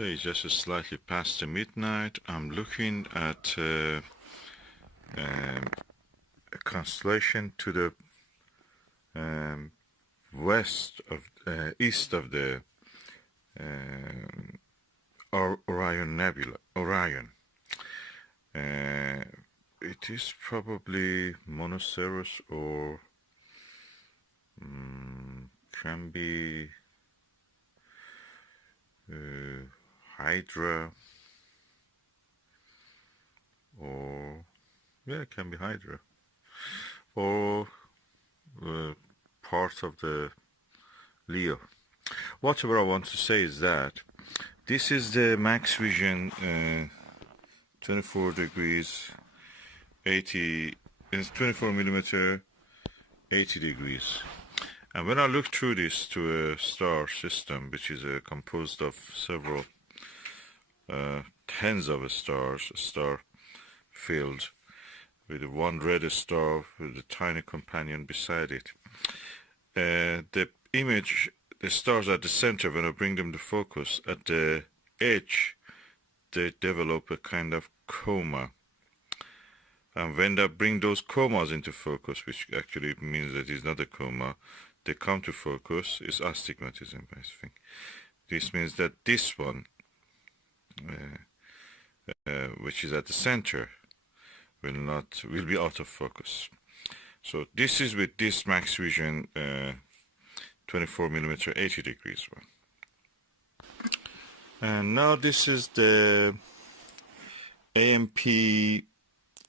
Okay, just slightly past the midnight. I'm looking at a constellation to the west of east of the Orion Nebula. Orion. It is probably Monoceros or can be Hydra, or yeah, it can be Hydra, or part of the Leo. Whatever I want to say is that this is the max vision 24 degrees 80, it's 24 millimeter 80 degrees. And when I look through this to a star system, which is composed of several tens of stars, a star field with one red star with a tiny companion beside it, the image, the stars at the center, when I bring them to focus, at the edge, they develop a kind of coma. And when I bring those comas into focus, which actually means that it's not a coma, they come to focus, is astigmatism, I think. This means that this one, which is at the center, will be out of focus. So this is with this max vision 24 millimeter 80 degrees one. And now this is the AMP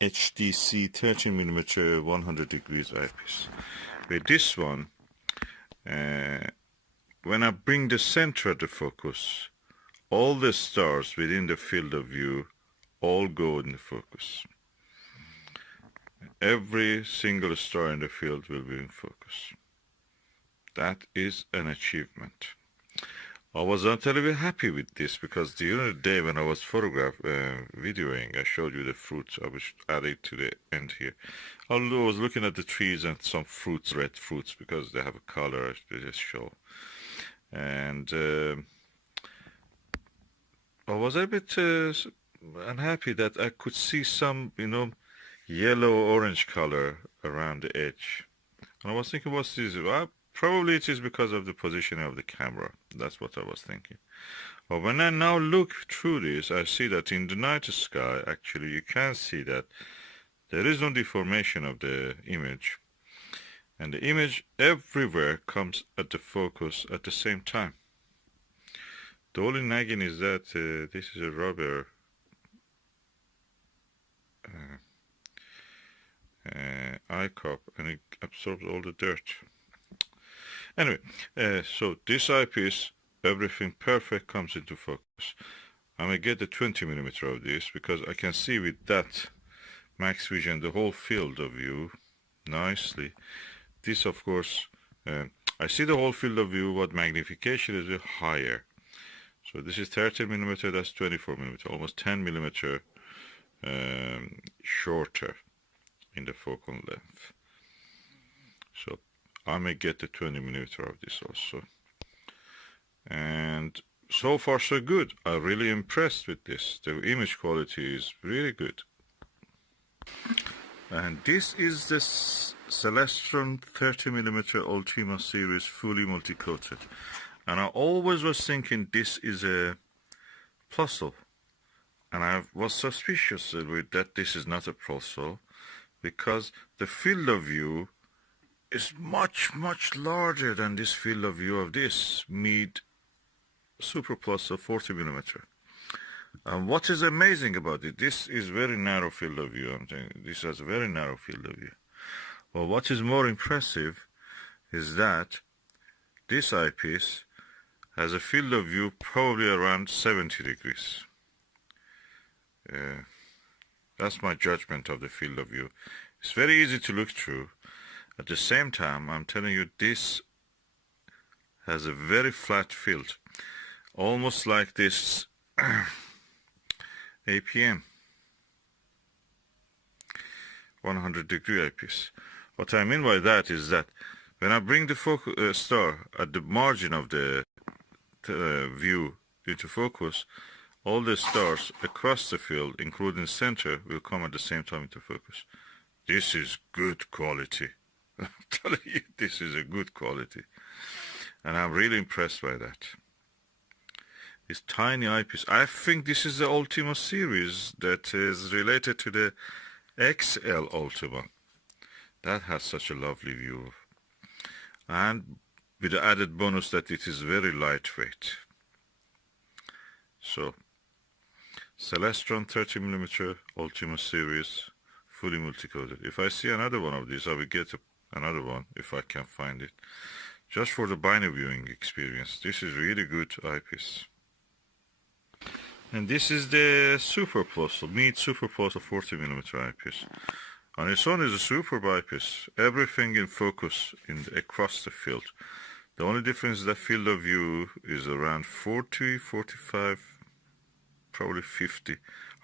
HDC 13 millimeter 100 degrees eyepiece. With this one, when I bring the center of the focus, all the stars within the field of view all go in the focus. Every single star in the field will be in focus. That is an achievement. I was not a little bit happy with this because during the day when I was videoing, I showed you the fruits. I was adding to the end here. I was looking at the trees and some fruits, red fruits, because they have a color, they just show. And I was a bit unhappy that I could see some, yellow-orange color around the edge. And I was thinking, what's this? Well, probably it is because of the positioning of the camera. That's what I was thinking. But when I now look through this, I see that in the night sky, actually, you can see that there is no deformation of the image. And the image everywhere comes at the focus at the same time. The only nagging is that this is a rubber eye cup, and it absorbs all the dirt. Anyway, so this eyepiece, everything perfect comes into focus. I'm going to get the 20 millimeter of this because I can see with that max vision the whole field of view nicely. This, of course, I see the whole field of view, but magnification is higher. So this is 30 millimeter, that's 24 millimeter, almost 10 millimeter shorter in the focal length. So I may get the 20 millimeter of this also. And so far so good. I'm really impressed with this. The image quality is really good. And this is the Celestron 30 millimeter Ultima series fully multi-coated. And I always was thinking this is a Plusle. And I was suspicious with that this is not a Plusle, because the field of view is much, much larger than this field of view of this mid Super Plusle 40 millimeter. And what is amazing about it, this is very narrow field of view. I'm saying this has a very narrow field of view. Well, what is more impressive is that this eyepiece has a field of view probably around 70 degrees. That's my judgment of the field of view. It's very easy to look through. At the same time, I'm telling you, this has a very flat field, almost like this APM 100 degree eyepiece. What I mean by that is that when I bring the star at the margin of the view into focus, all the stars across the field, including center, will come at the same time into focus. This is good quality. I'm telling you, this is a good quality. And I'm really impressed by that. This tiny eyepiece. I think this is the Ultima series that is related to the XL Ultima. That has such a lovely view. And with the added bonus that it is very lightweight. So, Celestron 30mm Ultima series, fully multi-coated. If I see another one of these, I will get another one if I can find it. Just for the binary viewing experience. This is really good eyepiece. And this is the Super Plus, Meet Super Plus of 40mm eyepiece. On its own is a superb eyepiece. Everything in focus across the field. The only difference is that field of view is around 40, 45, probably 50.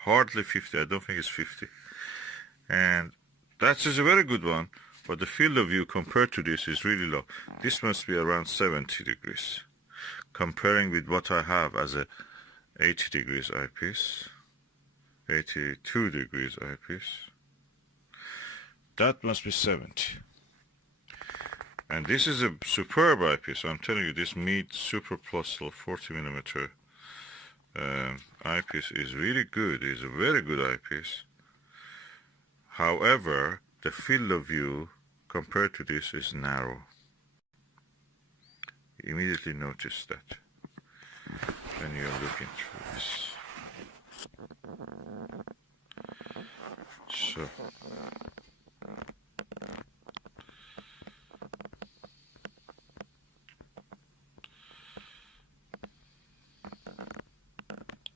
Hardly 50, I don't think it's 50. And that is a very good one, but the field of view compared to this is really low. This must be around 70 degrees. Comparing with what I have as a 80 degrees eyepiece, 82 degrees eyepiece, that must be 70. And this is a superb eyepiece. I'm telling you, this Meet Super Plus 40mm eyepiece is really good. It's a very good eyepiece. However, the field of view compared to this is narrow. You immediately notice that when you're looking through this. So,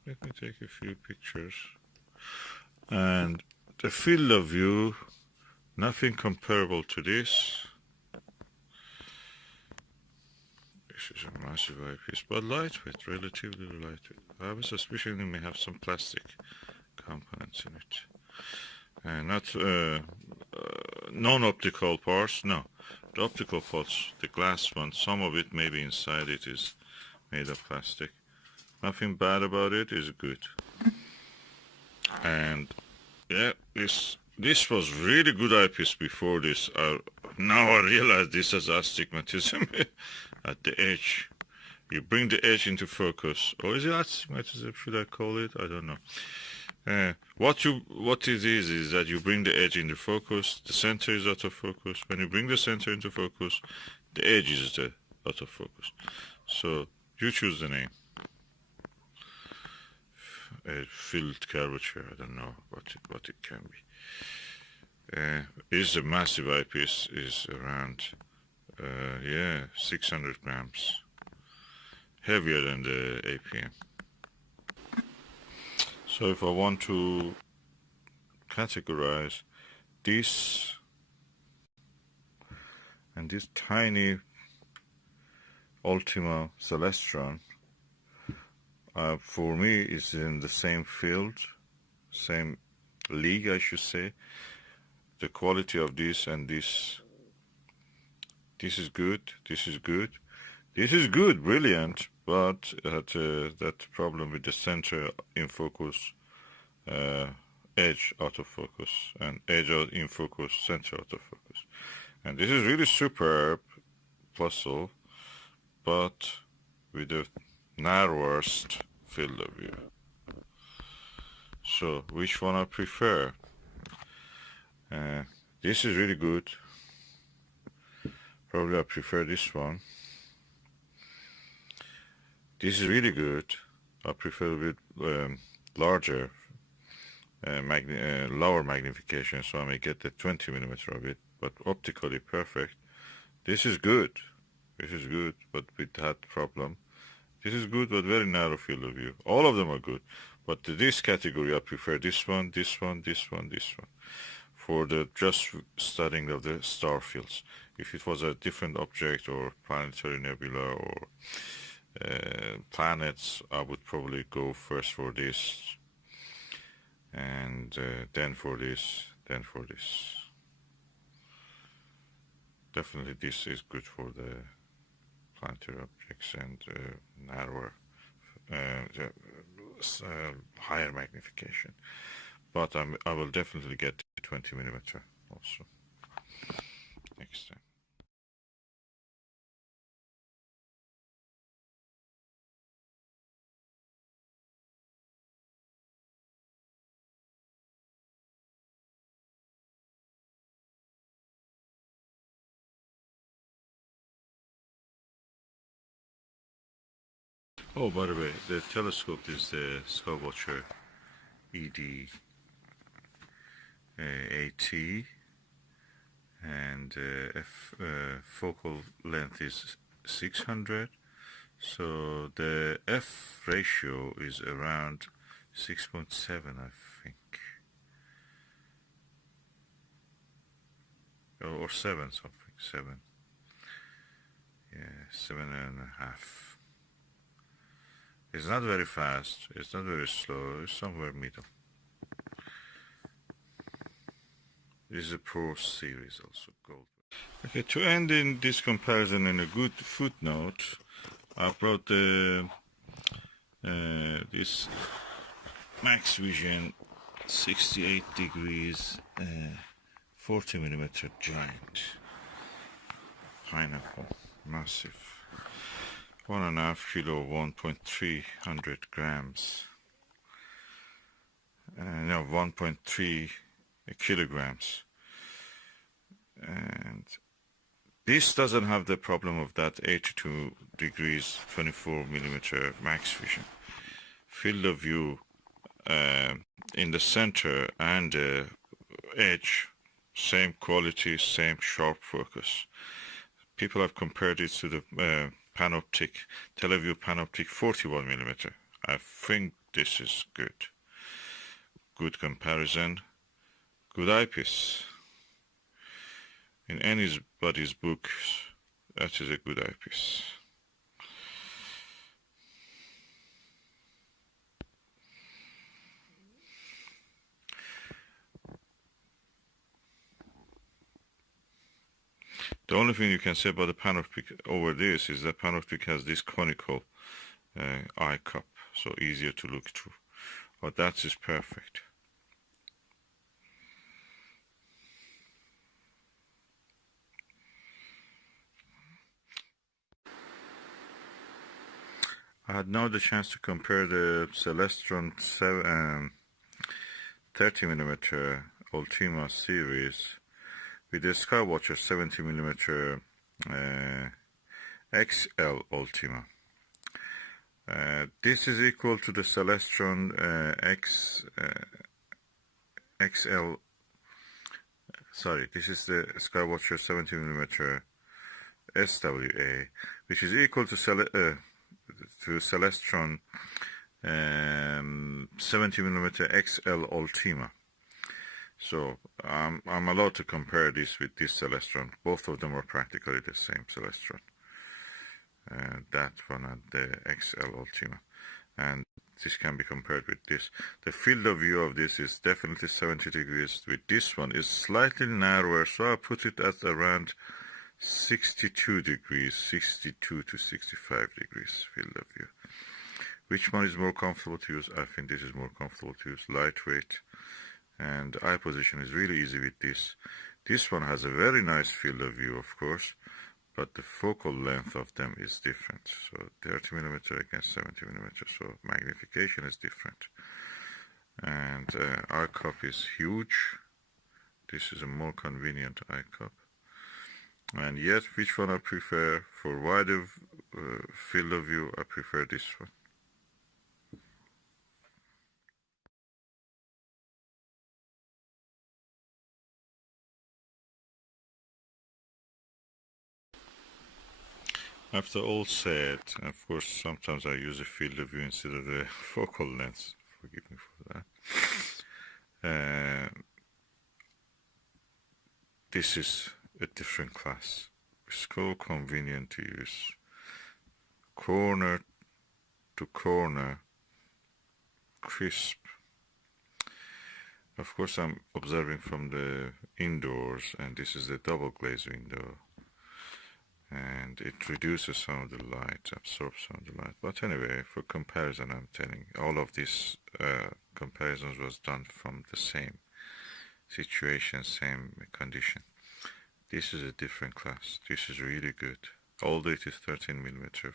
let me take a few pictures. And the field of view, nothing comparable to this. This is a massive eyepiece, but lightweight, relatively lightweight. I have a suspicion it may have some plastic components in it. And not non-optical parts, no. The optical parts, the glass one, some of it maybe inside it is made of plastic. Nothing bad about it, it's good. And yeah, this was really good eyepiece before this. Now I realize this has astigmatism at the edge. You bring the edge into focus. Or is it astigmatism, should I call it? I don't know. What it is that you bring the edge into focus, the center is out of focus. When you bring the center into focus, the edge is out of focus. So you choose the name. Field curvature, I don't know what it can be. Is a massive eyepiece, is around 600 grams, heavier than the APM. So if I want to categorize this and this tiny Ultima Celestron, for me is in the same field, same league I should say. The quality of this and this is good, this is good, this is good, brilliant, but that problem with the center in focus, edge out of focus, and edge out in focus, center out of focus. And this is really superb, Plusle, but with the narrowest field of view. So which one I prefer? This is really good. Probably I prefer this one. This is really good. I prefer a bit larger, lower magnification, so I may get the 20mm of it, but optically perfect. This is good. This is good, but with that problem. This is good, but very narrow field of view. All of them are good, but to this category, I prefer this one, this one, this one, this one, for the just studying of the star fields. If it was a different object or planetary nebula or planets, I would probably go first for this, and then for this, then for this. Definitely this is good for the planetary objects and narrower higher magnification, but I will definitely get 20 millimeter also next time. Oh, by the way, the telescope is the Skywatcher ED80, and focal length is 600. So the f ratio is around 6.7, I think, or 7 something, 7. Yeah, 7.5. It's not very fast, it's not very slow, it's somewhere middle. This is a Pro series also, gold. Okay, to end in this comparison in a good footnote, I brought this Max Vision 68 degrees 40 millimeter giant pineapple, massive, 1.5 kilo, 1.300 grams, no, 1.3 kilograms, and this doesn't have the problem of that 82 degrees 24 millimeter Max Vision. Field of view in the center and edge, same quality, same sharp focus. People have compared it to the Panoptic, Teleview Panoptic 41 millimeter. I think this is good. Good comparison, good eyepiece. In anybody's book, that is a good eyepiece. The only thing you can say about the Panoptic over this is that Panoptic has this conical eye cup, so easier to look through. But that is perfect. I had now the chance to compare the Celestron 30 millimeter Ultima series with the Skywatcher 70 millimeter XL Ultima. This is equal to the Celestron XL. Sorry, this is the Skywatcher 70 millimeter SWA, which is equal to Celestron 70 millimeter XL Ultima. So I'm allowed to compare this with this Celestron. Both of them are practically the same Celestron. That one and the XL Ultima, and this can be compared with this. The field of view of this is definitely 70 degrees. With this one is slightly narrower, so I put it at around 62 degrees, 62 to 65 degrees field of view. Which one is more comfortable to use? I think this is more comfortable to use, lightweight, and eye position is really easy with this. This one has a very nice field of view, of course, but the focal length of them is different. So 30 millimeter against 70 millimeter, so magnification is different. And eye cup is huge. This is a more convenient eye cup. And yet, which one I prefer? For wider field of view, I prefer this one. After all said, of course, sometimes I use a field of view instead of the focal length. Forgive me for that. This is a different class. It's so convenient to use. Corner to corner, crisp. Of course, I'm observing from the indoors, and this is the double glaze window. and it reduces some of the light, absorbs some of the light. But anyway, for comparison, I'm telling you, all of these comparisons was done from the same situation, same condition. This is a different class. This is really good. Although it is 13 millimeter,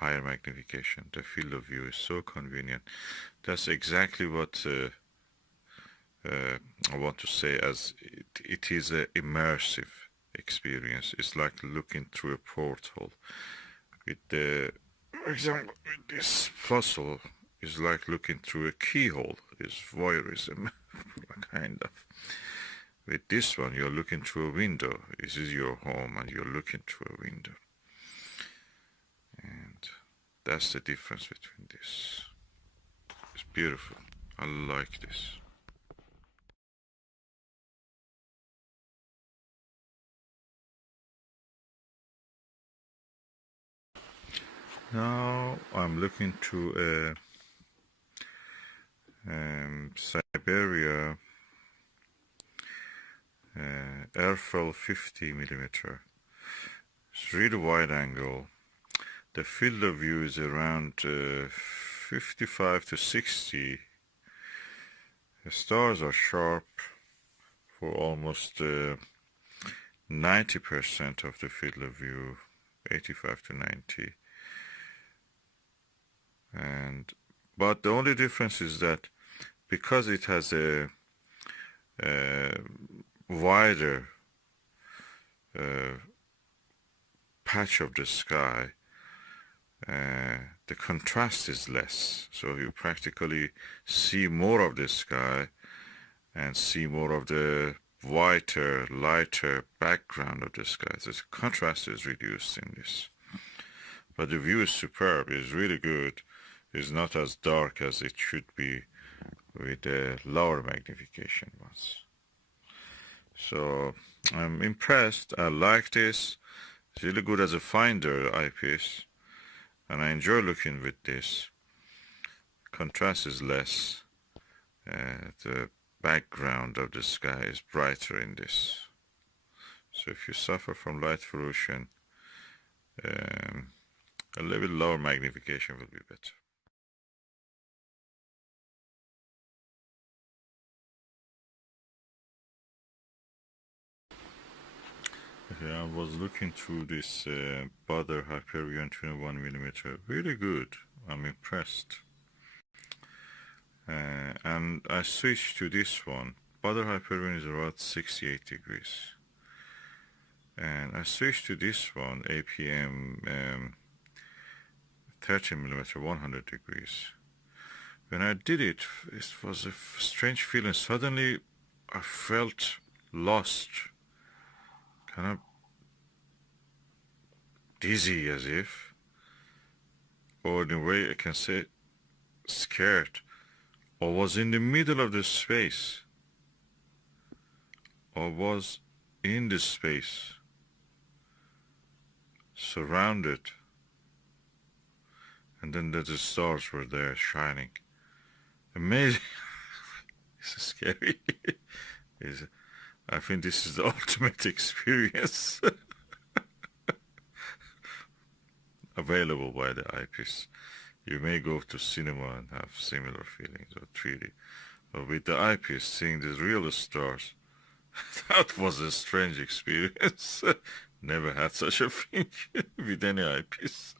higher magnification, the field of view is so convenient. That's exactly what I want to say, as it is an immersive experience. It's like looking through a portal. With the, for example, with this puzzle is like looking through a keyhole. It's voyeurism, kind of. With this one, you're looking through a window. This is your home, and you're looking through a window. And that's the difference between this. It's beautiful. I like this. Now I'm looking to Siberia airfoil 50 millimeter. It's really wide angle. The field of view is around 55 to 60. The stars are sharp for almost 90% of the field of view, 85 to 90. But the only difference is that because it has a wider patch of the sky, the contrast is less, so you practically see more of the sky and see more of the whiter, lighter background of the sky. So the contrast is reduced in this, but the view is superb. It's really good. It's not as dark as it should be with the lower magnification ones. So I'm impressed. I like this. It's really good as a finder eyepiece, and I enjoy looking with this. Contrast is less. The background of the sky is brighter in this. So if you suffer from light pollution, a little bit lower magnification will be better. Okay, I was looking through this Butter Hyperion 21mm. Really good. I'm impressed. And I switched to this one. Butter Hyperion is about 68 degrees. And I switched to this one, APM 30mm, 100 degrees. When I did it, it was a strange feeling. Suddenly, I felt lost. Kind of dizzy, as if, or in a way I can say scared, or was in the middle of the space, or was in the space, surrounded, and then the stars were there shining. Amazing. It's scary. I think this is the ultimate experience. Available by the Eyepiece. You may go to cinema and have similar feelings, or 3D. But with the Eyepiece, seeing the real stars, that was a strange experience. Never had such a thing with any Eyepiece.